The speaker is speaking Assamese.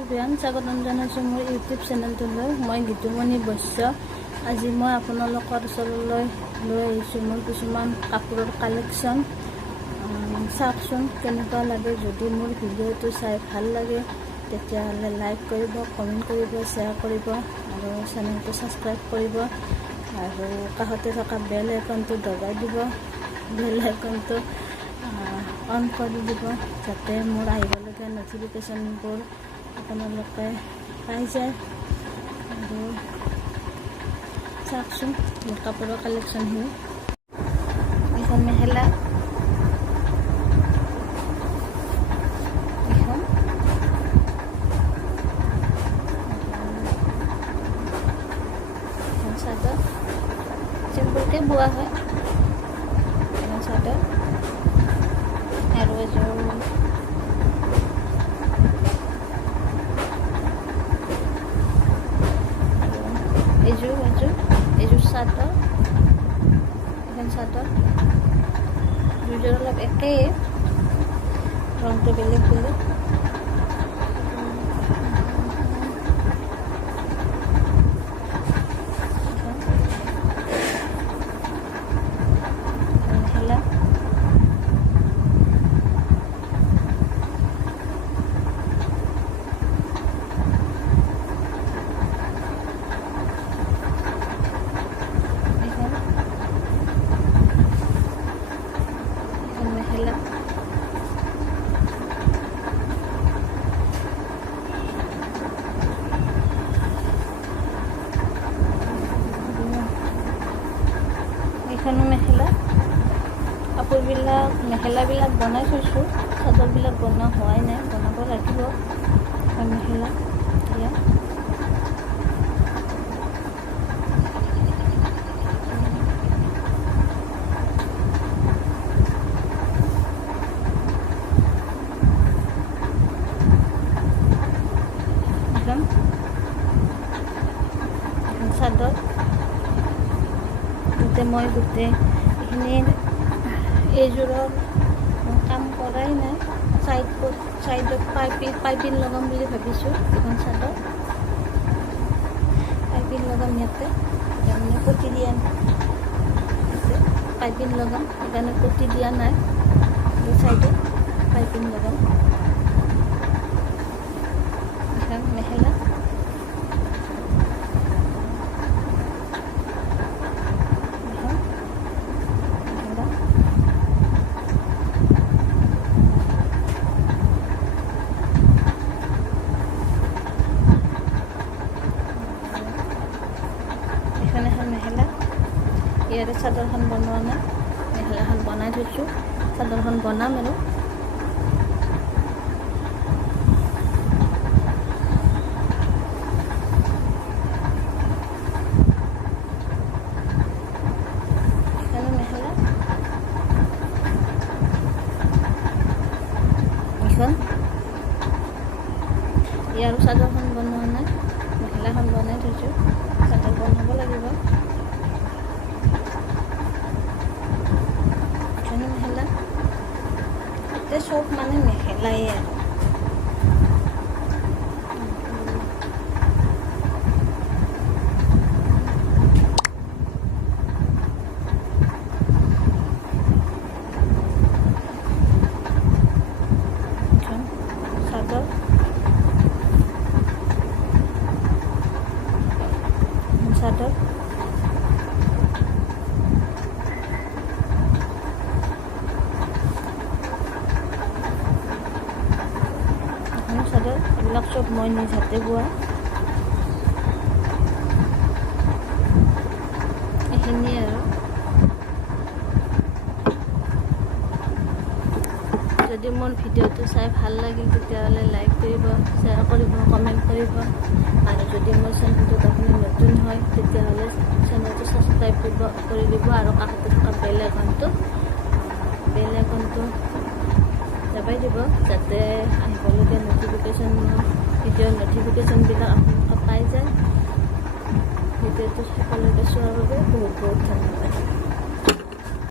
এভৰিৱান, স্বাগতম জনাইছোঁ মোৰ ইউটিউব চেনেলটোলৈ। মই গীতুমণি বৈশ্য। আজি মই আপোনালোকৰ ওচৰলৈ লৈ আহিছোঁ মোৰ কিছুমান কাপোৰৰ কালেকশ্যন। চাওকচোন কেনেকুৱা লাগে। যদি মোৰ ভিডিঅ'টো চাই ভাল লাগে তেতিয়াহ'লে লাইক কৰিব, কমেণ্ট কৰিব, শ্বেয়াৰ কৰিব আৰু চেনেলটো ছাবস্ক্ৰাইব কৰিব আৰু কাষতে থকা বেল আইকনটো দবাই দিব। বেল আইকনটো অন কৰি দিব যাতে মোৰ আহিবলগীয়া নটিফিকেশ্যনবোৰ আপোনালোকে পাই যায়। আৰু চাওকচোন মোৰ কাপোৰৰ কালেকশ্যনখিনি। এইখন মেখেলা, এইখন চাদৰ, চিম্পুলকৈ বোৱা হয়। এইখন চাদৰ আৰু এযোৰ এইযোৰ চাদৰ, এখন চাদৰ। দুযোৰ অলপ একেই, ৰংটো বেলেগ বেলেগ। মেখেলা, মেখেলা, এইখনো মেখেলা। কাপোৰবিলাক, মেখেলাবিলাক বনাই থৈছোঁ, চাদৰবিলাক বনোৱা হোৱাই নাই, বনাব লাগিব। এখন মেখেলা এয়া, এখন চাদৰ। তাতে মই গোটেই এইখিনি এইযোৰৰ কাম কৰাই নাই, চাইডত পাইপিং লগাম বুলি ভাবিছোঁ। এখন চাদৰ পাইপিং লগাম ইয়াতে, তাৰমানে পতি দিয়া ইয়াতে পাইপিং লগাম, সেইকাৰণে পতি দিয়া নাই। চাইডত পাইপিং লগাম। এখন মেখেলা, এখন মেখেলা। ইয়াৰে চাদৰখন বনোৱা নাই, মেখেলাখন বনাই থৈছোঁ, চাদৰখন বনাম আৰু। এখনো মেখেলা, এখন ইয়াৰো চাদৰখন বনোৱা নাই, মেখেলাখন বনাই থৈছোঁ, চাদৰ বনাব লাগিব। এখনো মেখেলা। এতিয়া চব মানে মেখেলাই আৰু। এখন চাদৰ, চাদৰ, চাদৰ। এইবিলাক চব মই নিজ হাতে বোৱা। এইখিনিয়ে আৰু। যদি মোৰ ভিডিঅ'টো চাই ভাল লাগিল তেতিয়াহ'লে লাইক কৰিব, শ্বেয়াৰ কৰিব, কমেণ্ট কৰিব আৰু যদি মোৰ চেনেলটোত আপুনি নতুন হয় তেতিয়াহ'লে চেনেলটো ছাবস্ক্ৰাইব কৰি দিব আৰু কাষতে থকা বেল আইকনটো দবাই দিব যাতে আহিবলগীয়া ভিডিঅ'ৰ নটিফিকেশ্যনবিলাক আপোনালোকে পাই যায়। ভিডিঅ'টো সকলোকে চোৱাৰ বাবে বহুত বহুত ধন্যবাদ।